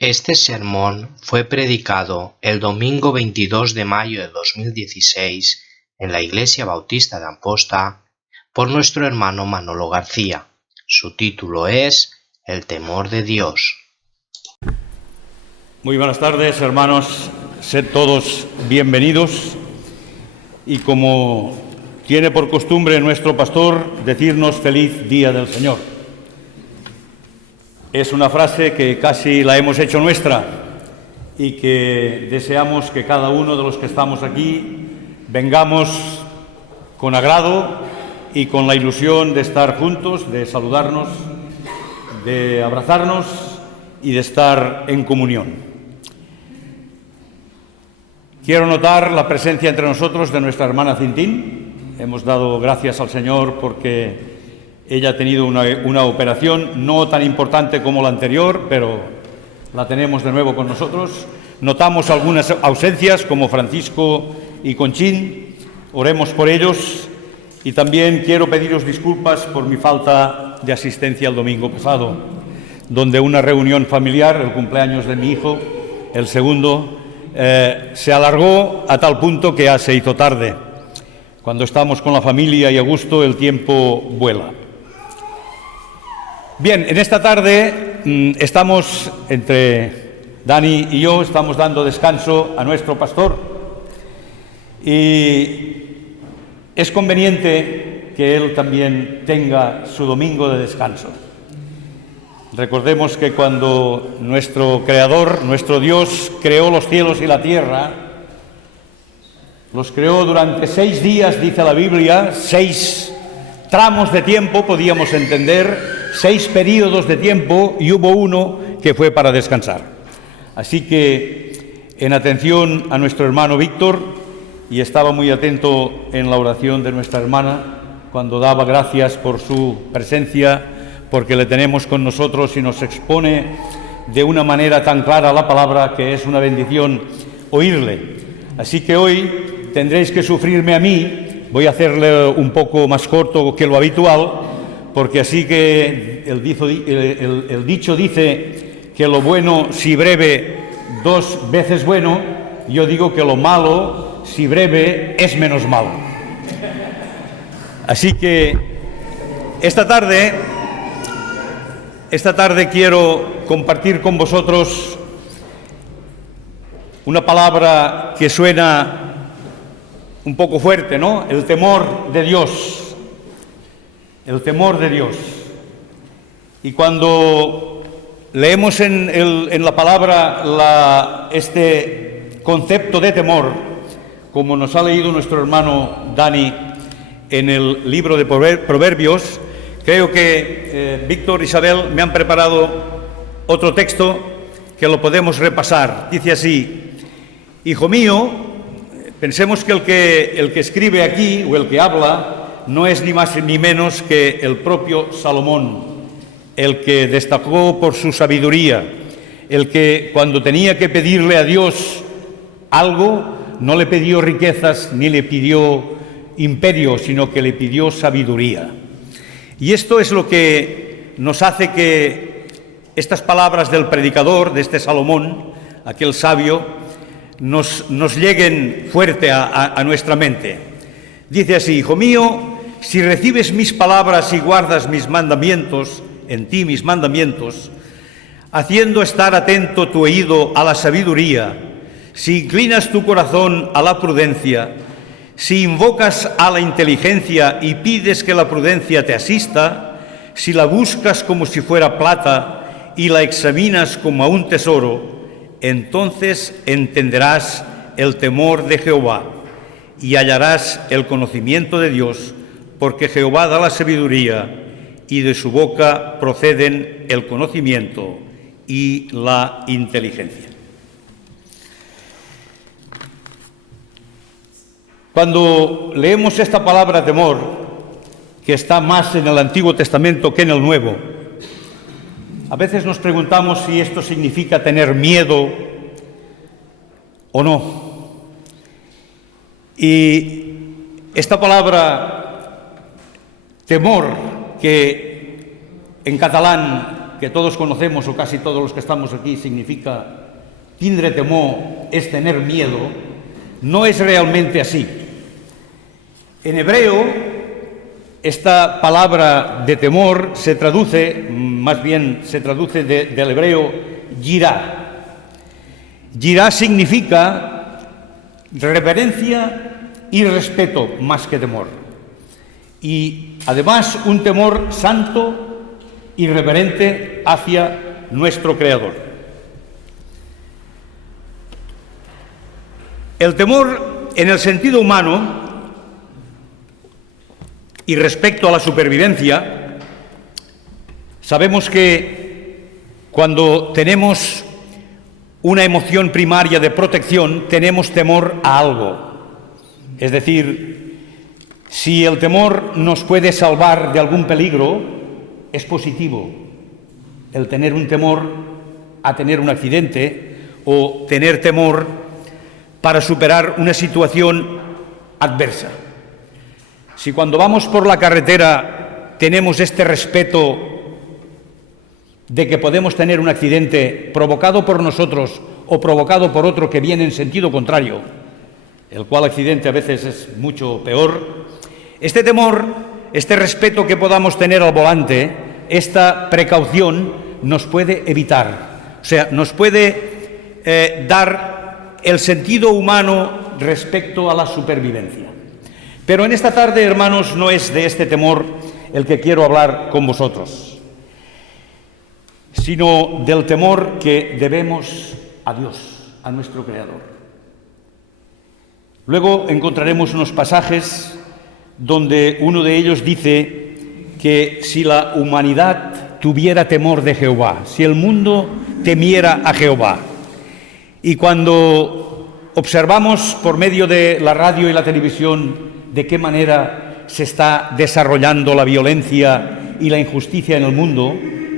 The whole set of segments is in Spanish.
Este sermón fue predicado el domingo 22 de mayo de 2016 en la Iglesia Bautista de Amposta por nuestro hermano Manolo García. Su título es El temor de Dios. Muy buenas tardes, hermanos. Sed todos bienvenidos. Y como tiene por costumbre nuestro pastor decirnos feliz día del Señor. Es una frase que casi la hemos hecho nuestra y que deseamos que cada uno de los que estamos aquí vengamos con agrado y con la ilusión de estar juntos, de saludarnos, de abrazarnos y de estar en comunión. Quiero notar la presencia entre nosotros de nuestra hermana Cintín. Hemos dado gracias al Señor porque ella ha tenido una operación no tan importante como la anterior, pero la tenemos de nuevo con nosotros. Notamos algunas ausencias como Francisco y Conchín. Oremos por ellos. Y también quiero pediros disculpas por mi falta de asistencia el domingo pasado, donde una reunión familiar, el cumpleaños de mi hijo, el segundo, se alargó a tal punto que ya se hizo tarde. Cuando estamos con la familia y a gusto, el tiempo vuela. Bien, en esta tarde estamos, entre Dani y yo, estamos dando descanso a nuestro pastor y es conveniente que él también tenga su domingo de descanso. Recordemos que cuando nuestro Creador, nuestro Dios, creó los cielos y la tierra, los creó durante 6 días, dice la Biblia, 6 tramos de tiempo, podíamos entender, 6 periodos de tiempo, y hubo uno que fue para descansar. Así que, en atención a nuestro hermano Víctor, y estaba muy atento en la oración de nuestra hermana, cuando daba gracias por su presencia, porque le tenemos con nosotros y nos expone de una manera tan clara la palabra que es una bendición oírle. Así que hoy tendréis que sufrirme a mí. Voy a hacerle un poco más corto que lo habitual, porque así que el dicho dice que lo bueno, si breve, 2 veces bueno. Yo digo que lo malo, si breve, es menos malo. Así que esta tarde quiero compartir con vosotros una palabra que suena un poco fuerte, ¿no? El temor de Dios. El temor de Dios. Y cuando leemos en la palabra este concepto de temor, como nos ha leído nuestro hermano Dani en el libro de Proverbios, creo que Víctor y Isabel me han preparado otro texto que lo podemos repasar. Dice así: Hijo mío, pensemos que el que escribe aquí, o el que habla, no es ni más ni menos que el propio Salomón, el que destacó por su sabiduría, el que cuando tenía que pedirle a Dios algo, no le pidió riquezas ni le pidió imperio, sino que le pidió sabiduría. Y esto es lo que nos hace que estas palabras del predicador, de este Salomón, aquel sabio, nos lleguen fuerte a nuestra mente. Dice así: Hijo mío, si recibes mis palabras y guardas mis mandamientos, en ti mis mandamientos, haciendo estar atento tu oído a la sabiduría, si inclinas tu corazón a la prudencia, si invocas a la inteligencia y pides que la prudencia te asista, si la buscas como si fuera plata y la examinas como a un tesoro, entonces entenderás el temor de Jehová y hallarás el conocimiento de Dios, porque Jehová da la sabiduría y de su boca proceden el conocimiento y la inteligencia. Cuando leemos esta palabra temor, que está más en el Antiguo Testamento que en el Nuevo, a veces nos preguntamos si esto significa tener miedo o no. Y esta palabra temor, que en catalán que todos conocemos, o casi todos los que estamos aquí, significa tindre temor, es tener miedo, no es realmente así. En hebreo, esta palabra de temor se traduce, más bien se traduce del hebreo yirá. Yirá significa reverencia y respeto más que temor. Y además un temor santo y reverente hacia nuestro Creador. El temor, en el sentido humano y respecto a la supervivencia, sabemos que cuando tenemos una emoción primaria de protección, tenemos temor a algo. Es decir, si el temor nos puede salvar de algún peligro, es positivo. El tener un temor a tener un accidente o tener temor para superar una situación adversa. Si cuando vamos por la carretera tenemos este respeto de que podemos tener un accidente provocado por nosotros o provocado por otro que viene en sentido contrario, el cual accidente a veces es mucho peor, este temor, este respeto que podamos tener al volante, esta precaución nos puede evitar, o sea, nos puede dar el sentido humano respecto a la supervivencia. Pero en esta tarde, hermanos, no es de este temor el que quiero hablar con vosotros, sino del temor que debemos a Dios, a nuestro Creador. Luego encontraremos unos pasajes donde uno de ellos dice que si la humanidad tuviera temor de Jehová, si el mundo temiera a Jehová, y cuando observamos por medio de la radio y la televisión de qué manera se está desarrollando la violencia y la injusticia en el mundo,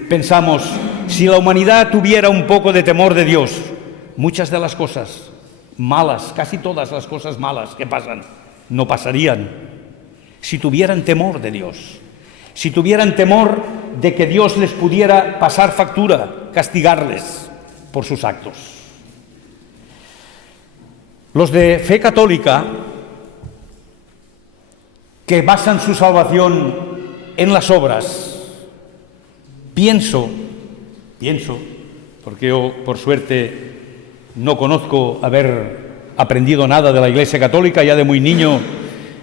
pensamos, si la humanidad tuviera un poco de temor de Dios, muchas de las cosas malas, casi todas las cosas malas que pasan, no pasarían. Si tuvieran temor de Dios, si tuvieran temor de que Dios les pudiera pasar factura, castigarles por sus actos. Los de fe católica, que basan su salvación en las obras, pienso, porque yo por suerte no conozco haber aprendido nada de la Iglesia Católica, ya de muy niño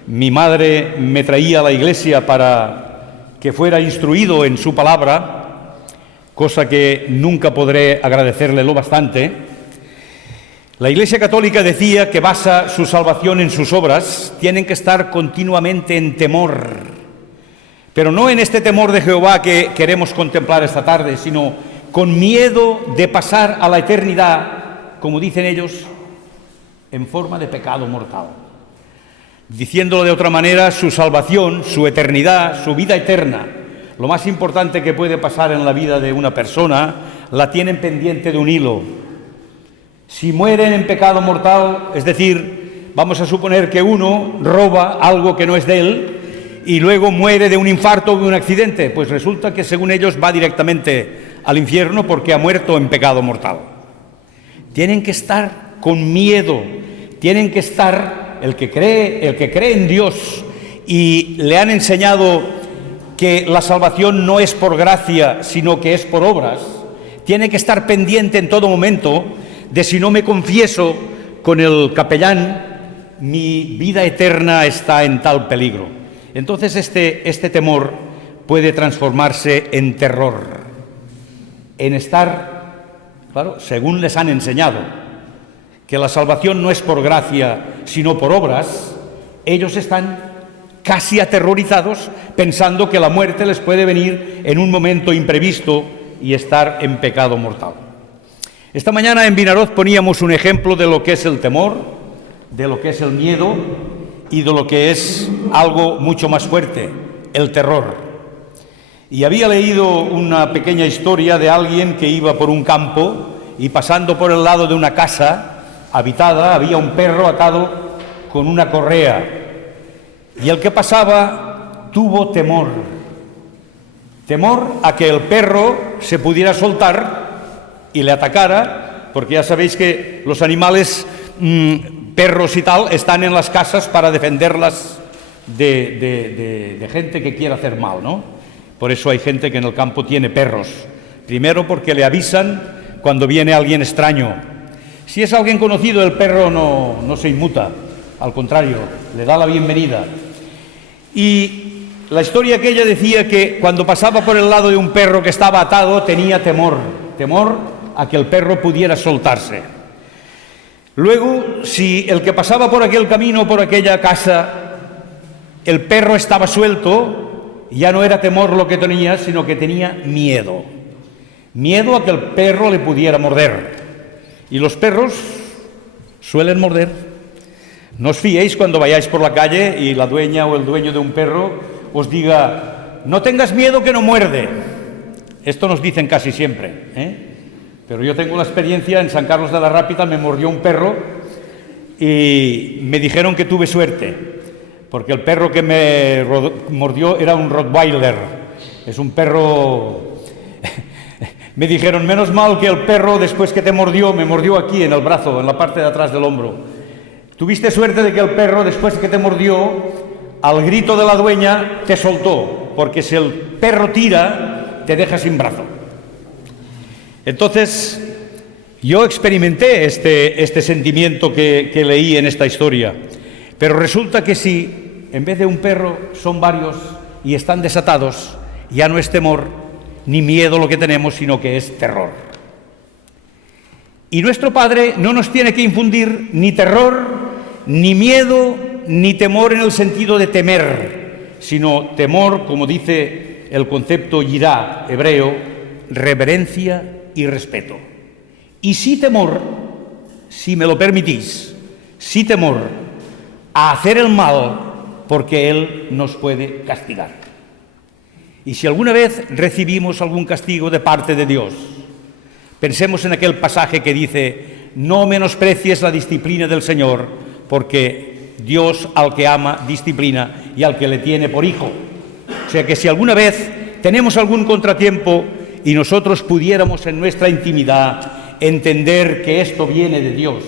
mi madre me traía a la iglesia para que fuera instruido en su palabra, cosa que nunca podré agradecerle lo bastante. La Iglesia Católica decía que basa su salvación en sus obras, tienen que estar continuamente en temor, pero no en este temor de Jehová que queremos contemplar esta tarde, sino con miedo de pasar a la eternidad, como dicen ellos, en forma de pecado mortal. Diciéndolo de otra manera, su salvación, su eternidad, su vida eterna, lo más importante que puede pasar en la vida de una persona, la tienen pendiente de un hilo. Si mueren en pecado mortal, es decir, vamos a suponer que uno roba algo que no es de él y luego muere de un infarto o de un accidente, pues resulta que según ellos va directamente al infierno porque ha muerto en pecado mortal. Tienen que estar con miedo, tienen que estar... El que cree en Dios y le han enseñado que la salvación no es por gracia, sino que es por obras, tiene que estar pendiente en todo momento de si no me confieso con el capellán, mi vida eterna está en tal peligro. Entonces este temor puede transformarse en terror, en estar, claro, según les han enseñado, que la salvación no es por gracia, sino por obras, ellos están casi aterrorizados pensando que la muerte les puede venir en un momento imprevisto y estar en pecado mortal. Esta mañana en Vinaroz poníamos un ejemplo de lo que es el temor, de lo que es el miedo y de lo que es algo mucho más fuerte, el terror. Y había leído una pequeña historia de alguien que iba por un campo y pasando por el lado de una casa habitada, había un perro atado con una correa y el que pasaba tuvo temor Temor a que el perro se pudiera soltar y le atacara, porque ya sabéis que los animales, perros y tal, están en las casas para defenderlas de gente que quiera hacer mal, ¿no? Por eso hay gente que en el campo tiene perros. Primero porque le avisan cuando viene alguien extraño. Si es alguien conocido, el perro no se inmuta, al contrario, le da la bienvenida. Y la historia aquella decía que cuando pasaba por el lado de un perro que estaba atado, tenía temor a que el perro pudiera soltarse. Luego, si el que pasaba por aquel camino, por aquella casa, el perro estaba suelto, ya no era temor lo que tenía, sino que tenía miedo. Miedo a que el perro le pudiera morder. Y los perros suelen morder. No os fiéis cuando vayáis por la calle y la dueña o el dueño de un perro os diga: no tengas miedo que no muerde. Esto nos dicen casi siempre, Pero yo tengo la experiencia, en San Carlos de la Rápida me mordió un perro y me dijeron que tuve suerte, porque el perro que me mordió era un Rottweiler. Es un perro... Me dijeron, menos mal que el perro, después que te mordió, me mordió aquí en el brazo, en la parte de atrás del hombro. Tuviste suerte de que el perro, después que te mordió, al grito de la dueña, te soltó, porque si el perro tira, te deja sin brazo. Entonces, yo experimenté este sentimiento que leí en esta historia, pero resulta que si en vez de un perro son varios y están desatados, ya no es temor ni miedo lo que tenemos, sino que es terror. Y nuestro Padre no nos tiene que infundir ni terror, ni miedo, ni temor en el sentido de temer, sino temor, como dice el concepto yirá hebreo, reverencia y respeto. Y sí temor, si me lo permitís, sí temor a hacer el mal, porque Él nos puede castigar. Y si alguna vez recibimos algún castigo de parte de Dios, pensemos en aquel pasaje que dice: no menosprecies la disciplina del Señor, porque Dios al que ama disciplina y al que le tiene por hijo. O sea que si alguna vez tenemos algún contratiempo y nosotros pudiéramos en nuestra intimidad entender que esto viene de Dios,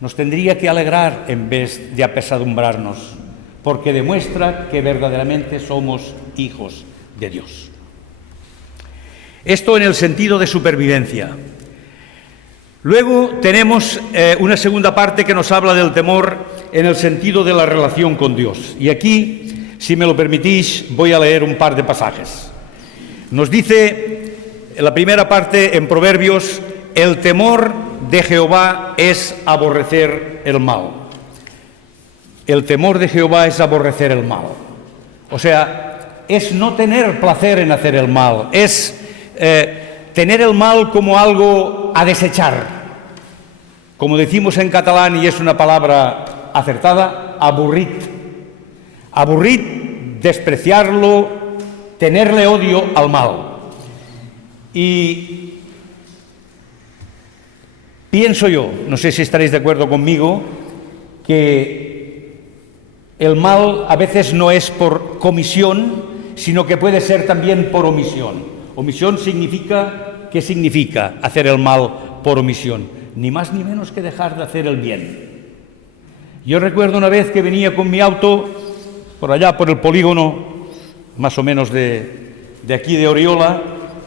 nos tendría que alegrar en vez de apesadumbrarnos, porque demuestra que verdaderamente somos hijos de Dios. Esto en el sentido de supervivencia. Luego tenemos una segunda parte que nos habla del temor en el sentido de la relación con Dios. Y aquí, si me lo permitís, voy a leer un par de pasajes. Nos dice en la primera parte, en Proverbios: el temor de Jehová es aborrecer el mal. El temor de Jehová es aborrecer el mal. O sea, es no tener placer en hacer el mal, es tener el mal como algo a desechar. Como decimos en catalán, y es una palabra acertada, aburrit. Aburrit, despreciarlo, tenerle odio al mal. Y pienso yo, no sé si estaréis de acuerdo conmigo, que el mal a veces no es por comisión, sino que puede ser también por omisión. Omisión significa, ¿qué significa hacer el mal por omisión? Ni más ni menos que dejar de hacer el bien. Yo recuerdo una vez que venía con mi auto por allá, por el polígono, más o menos de aquí de Oriola,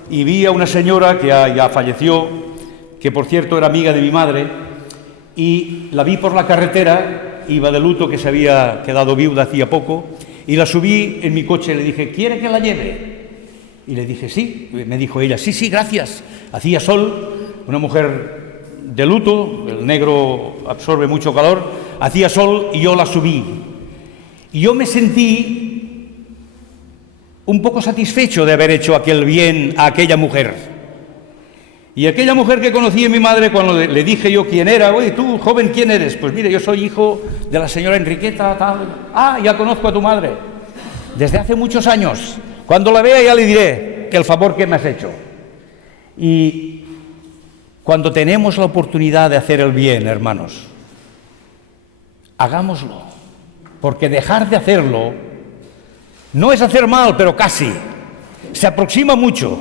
y vi a una señora que ya falleció, que por cierto era amiga de mi madre, y la vi por la carretera, iba de luto, que se había quedado viuda hacía poco, y la subí en mi coche y le dije, ¿quiere que la lleve? Y le dije, sí. Me dijo ella, sí, gracias. Hacía sol, una mujer de luto, el negro absorbe mucho calor, hacía sol y yo la subí. Y yo me sentí un poco satisfecho de haber hecho aquel bien a aquella mujer. Y aquella mujer que conocí en mi madre, cuando le dije yo quién era, oye, tú, joven, ¿quién eres? Pues mire, yo soy hijo de la señora Enriqueta, tal. Ah, ya conozco a tu madre. Desde hace muchos años. Cuando la vea ya le diré el favor que me has hecho. Y cuando tenemos la oportunidad de hacer el bien, hermanos, hagámoslo. Porque dejar de hacerlo no es hacer mal, pero casi. Se aproxima mucho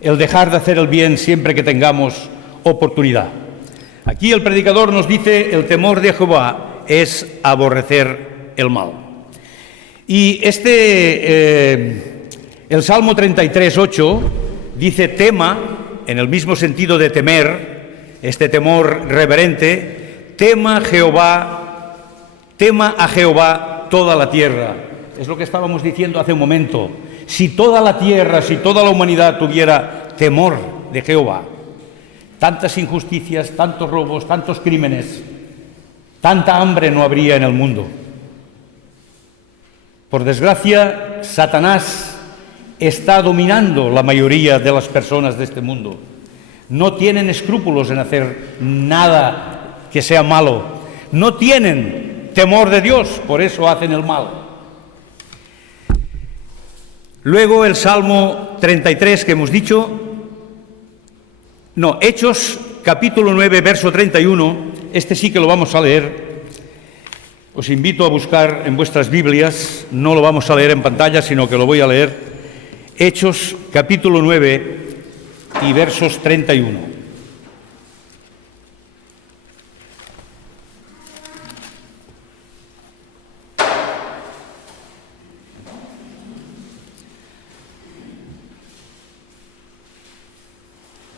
el dejar de hacer el bien siempre que tengamos oportunidad. Aquí el predicador nos dice: el temor de Jehová es aborrecer el mal. Y el Salmo 33:8 dice: tema, en el mismo sentido de temer, este temor reverente, tema a Jehová toda la tierra. Es lo que estábamos diciendo hace un momento. Si toda la tierra, si toda la humanidad tuviera temor de Jehová, tantas injusticias, tantos robos, tantos crímenes, tanta hambre no habría en el mundo. Por desgracia, Satanás está dominando la mayoría de las personas de este mundo. No tienen escrúpulos en hacer nada que sea malo. No tienen temor de Dios, por eso hacen el mal. Luego el Salmo 33 que hemos dicho, Hechos capítulo 9, verso 31, este sí que lo vamos a leer. Os invito a buscar en vuestras Biblias, no lo vamos a leer en pantalla, sino que lo voy a leer. Hechos capítulo 9 y versos 31.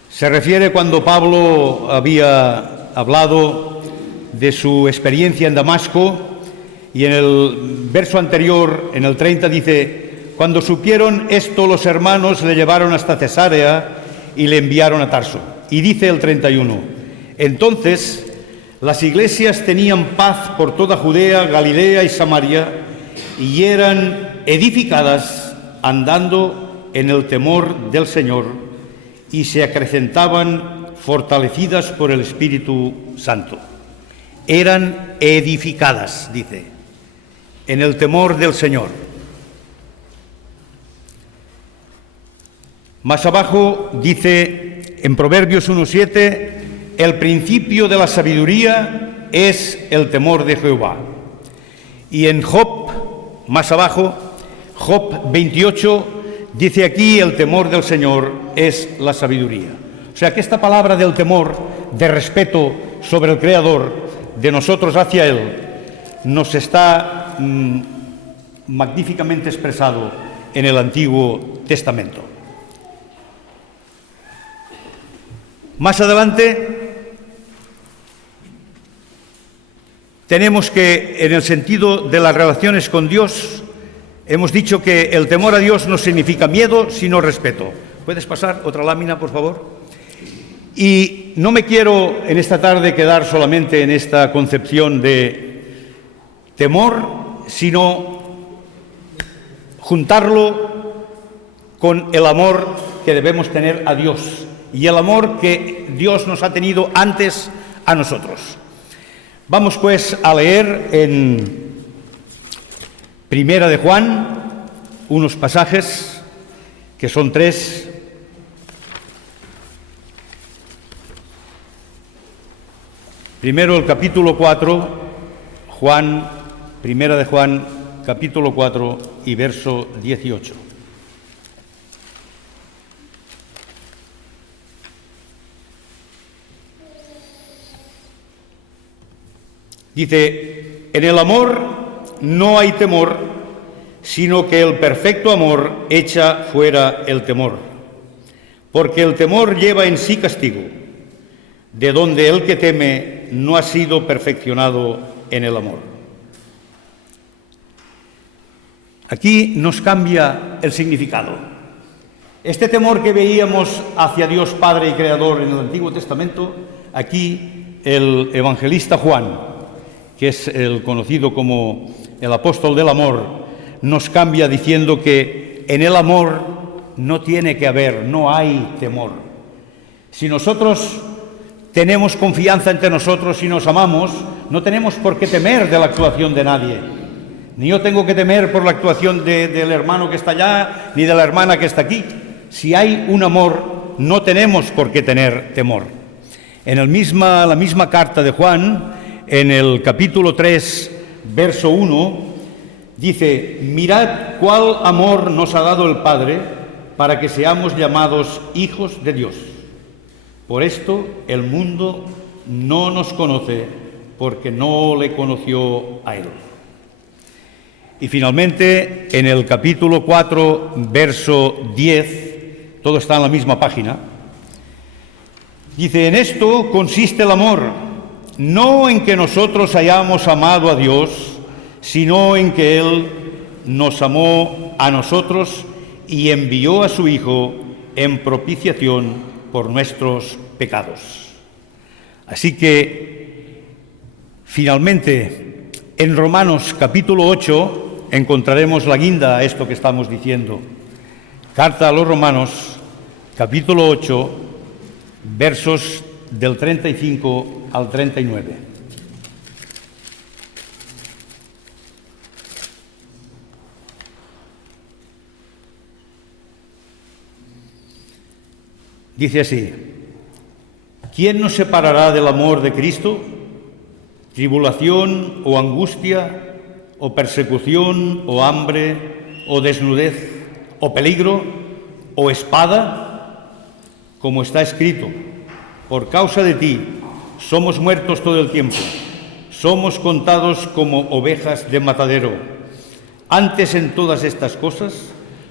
Se refiere cuando Pablo había hablado de su experiencia en Damasco, y en el verso anterior, en el 30, dice: cuando supieron esto, los hermanos le llevaron hasta Cesarea y le enviaron a Tarso. Y dice el 31, entonces las iglesias tenían paz por toda Judea, Galilea y Samaria, y eran edificadas andando en el temor del Señor, y se acrecentaban fortalecidas por el Espíritu Santo. Eran edificadas, dice, en el temor del Señor. Más abajo dice en Proverbios 1:7, el principio de la sabiduría es el temor de Jehová. Y en Job, más abajo, Job 28, dice aquí: el temor del Señor es la sabiduría. O sea que esta palabra del temor, de respeto sobre el Creador, de nosotros hacia Él, nos está magníficamente expresado en el Antiguo Testamento. Más adelante tenemos que, en el sentido de las relaciones con Dios, hemos dicho que el temor a Dios no significa miedo, sino respeto. ¿Puedes pasar otra lámina, por favor? Y no me quiero en esta tarde quedar solamente en esta concepción de temor, sino juntarlo con el amor que debemos tener a Dios y el amor que Dios nos ha tenido antes a nosotros. Vamos pues a leer en Primera de Juan unos pasajes que son 3. Primero el capítulo 4, Primera de Juan, capítulo 4 y verso 18. Dice: en el amor no hay temor, sino que el perfecto amor echa fuera el temor, porque el temor lleva en sí castigo, de donde el que teme no ha sido perfeccionado en el amor. Aquí nos cambia el significado. Este temor que veíamos hacia Dios Padre y Creador en el Antiguo Testamento, aquí el evangelista Juan, que es el conocido como el apóstol del amor, nos cambia diciendo que en el amor no tiene que haber, no hay temor. Si nosotros tenemos confianza entre nosotros y nos amamos, no tenemos por qué temer de la actuación de nadie. Ni yo tengo que temer por la actuación del hermano que está allá, ni de la hermana que está aquí. Si hay un amor, no tenemos por qué tener temor. En la misma carta de Juan, en el capítulo 3, verso 1, Dice, mirad cuál amor nos ha dado el Padre para que seamos llamados hijos de Dios. Por esto el mundo no nos conoce, porque no le conoció a Él. Y finalmente, en el capítulo 4, verso 10, todo está en la misma página, dice, en esto consiste el amor, no en que nosotros hayamos amado a Dios, sino en que Él nos amó a nosotros y envió a su Hijo en propiciación por nuestros pecados. Así que, finalmente, en Romanos capítulo 8 encontraremos la guinda a esto que estamos diciendo. Carta a los Romanos, capítulo 8, versos del 35 al 39. Dice así, ¿quién nos separará del amor de Cristo? ¿Tribulación o angustia o persecución o hambre o desnudez o peligro o espada? Como está escrito, por causa de ti somos muertos todo el tiempo, somos contados como ovejas de matadero. Antes en todas estas cosas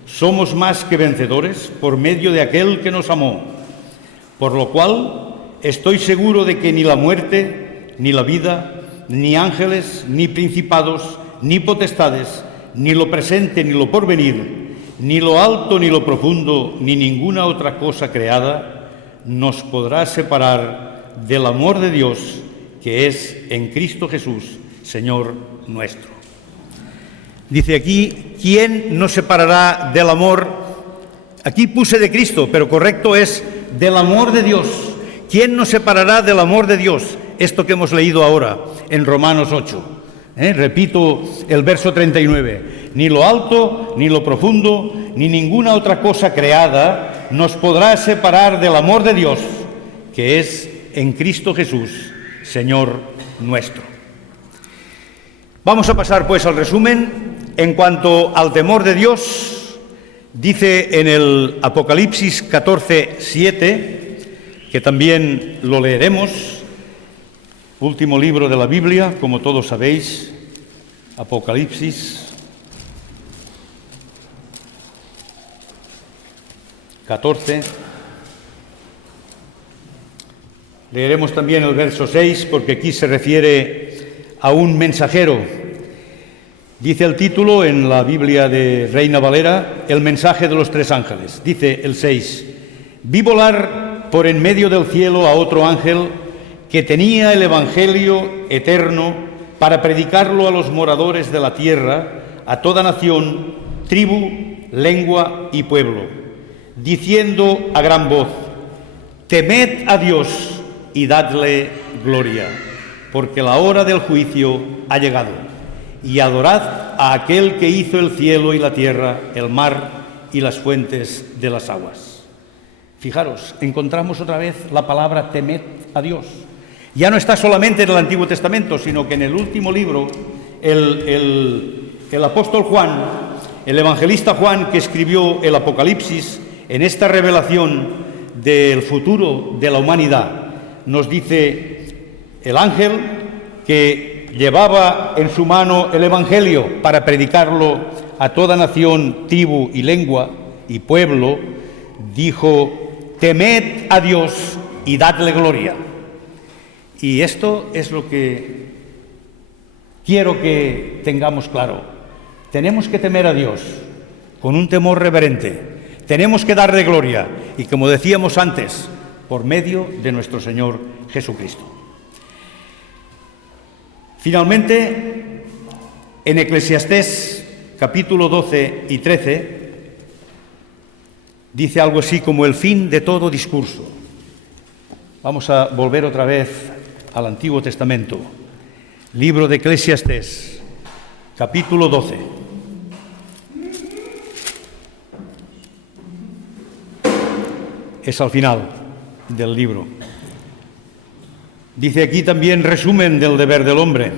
somos más que vencedores por medio de aquel que nos amó. Por lo cual estoy seguro de que ni la muerte, ni la vida, ni ángeles, ni principados, ni potestades, ni lo presente, ni lo porvenir, ni lo alto, ni lo profundo, ni ninguna otra cosa creada, nos podrá separar del amor de Dios que es en Cristo Jesús, Señor nuestro. Dice aquí, ¿quién nos separará del amor? Aquí puse de Cristo, pero correcto es del amor de Dios. ¿Quién nos separará del amor de Dios? Esto que hemos leído ahora en Romanos 8. Repito el verso 39. Ni lo alto, ni lo profundo, ni ninguna otra cosa creada nos podrá separar del amor de Dios, que es en Cristo Jesús, Señor nuestro. Vamos a pasar pues al resumen. En cuanto al temor de Dios, dice en el Apocalipsis 14, 7, que también lo leeremos, último libro de la Biblia, como todos sabéis, Apocalipsis 14. Leeremos también el verso 6, porque aquí se refiere a un mensajero. Dice el título en la Biblia de Reina Valera, el mensaje de los tres ángeles. Dice el 6, vi volar por en medio del cielo a otro ángel que tenía el Evangelio eterno para predicarlo a los moradores de la tierra, a toda nación, tribu, lengua y pueblo, diciendo a gran voz, temed a Dios y dadle gloria, porque la hora del juicio ha llegado. Y adorad a aquel que hizo el cielo y la tierra, el mar y las fuentes de las aguas. Fijaros, encontramos otra vez la palabra temed a Dios. Ya no está solamente en el Antiguo Testamento, sino que en el último libro, el apóstol Juan, el evangelista Juan, que escribió el Apocalipsis, en esta revelación del futuro de la humanidad, nos dice el ángel que llevaba en su mano el Evangelio para predicarlo a toda nación, tribu y lengua y pueblo, dijo, temed a Dios y dadle gloria. Y esto es lo que quiero que tengamos claro. Tenemos que temer a Dios con un temor reverente. Tenemos que darle gloria y, como decíamos antes, por medio de nuestro Señor Jesucristo. Finalmente, en Eclesiastés capítulo 12 y 13, dice algo así como el fin de todo discurso. Vamos a volver otra vez al Antiguo Testamento. Libro de Eclesiastés, capítulo 12. Es al final del libro. Dice aquí también resumen del deber del hombre.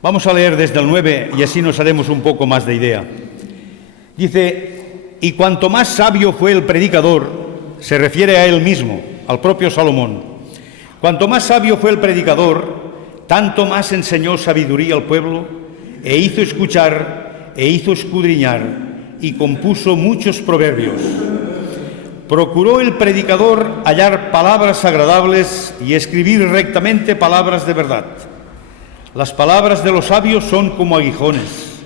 Vamos a leer desde el 9 y así nos haremos un poco más de idea. Dice, y cuanto más sabio fue el predicador, se refiere a él mismo, al propio Salomón. Cuanto más sabio fue el predicador, tanto más enseñó sabiduría al pueblo, e hizo escuchar, e hizo escudriñar, y compuso muchos proverbios. Procuró el predicador hallar palabras agradables y escribir rectamente palabras de verdad. Las palabras de los sabios son como aguijones,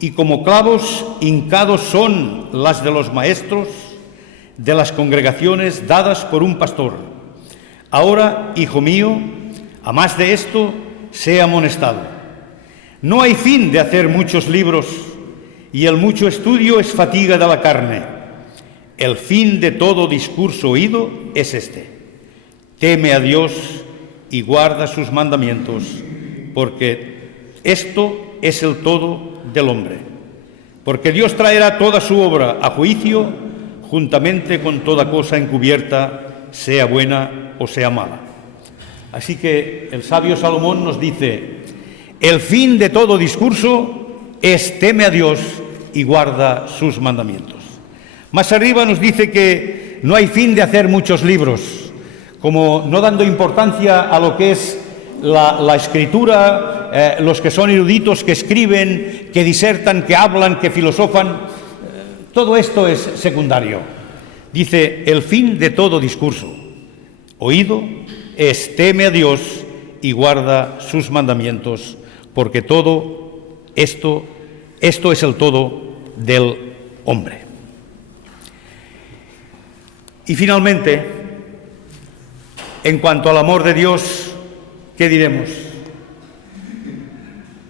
y como clavos hincados son las de los maestros de las congregaciones dadas por un pastor. Ahora, hijo mío, a más de esto, sé amonestado. No hay fin de hacer muchos libros, y el mucho estudio es fatiga de la carne. El fin de todo discurso oído es este: teme a Dios y guarda sus mandamientos, porque esto es el todo del hombre. Porque Dios traerá toda su obra a juicio, juntamente con toda cosa encubierta, sea buena o sea mala. Así que el sabio Salomón nos dice, el fin de todo discurso es teme a Dios y guarda sus mandamientos. Más arriba nos dice que no hay fin de hacer muchos libros, como no dando importancia a lo que es la escritura, los que son eruditos, que escriben, que disertan, que hablan, que filosofan, todo esto es secundario. Dice, el fin de todo discurso oído es teme a Dios y guarda sus mandamientos, porque todo esto es el todo del hombre. Y finalmente, en cuanto al amor de Dios, ¿qué diremos?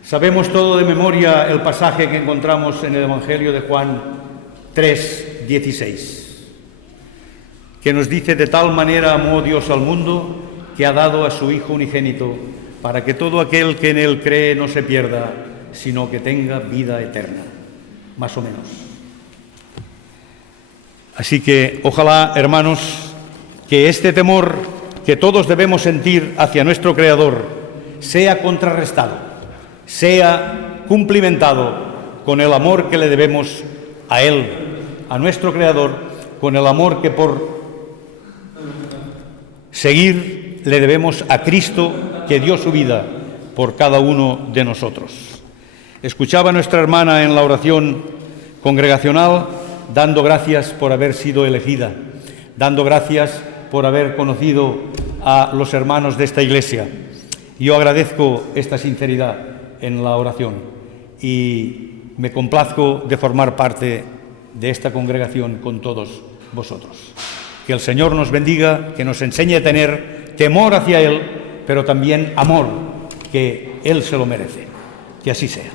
Sabemos todo de memoria el pasaje que encontramos en el Evangelio de Juan 3:16, que nos dice, de tal manera amó Dios al mundo que ha dado a su Hijo unigénito, para que todo aquel que en él cree no se pierda, sino que tenga vida eterna, más o menos. Así que ojalá, hermanos, que este temor que todos debemos sentir hacia nuestro Creador sea contrarrestado, sea cumplimentado con el amor que le debemos a Él, a nuestro Creador, con el amor que por seguir le debemos a Cristo, que dio su vida por cada uno de nosotros. Escuchaba a nuestra hermana en la oración congregacional dando gracias por haber sido elegida, dando gracias por haber conocido a los hermanos de esta iglesia. Yo agradezco esta sinceridad en la oración y me complazco de formar parte de esta congregación con todos vosotros. Que el Señor nos bendiga, que nos enseñe a tener temor hacia Él, pero también amor, que Él se lo merece. Que así sea.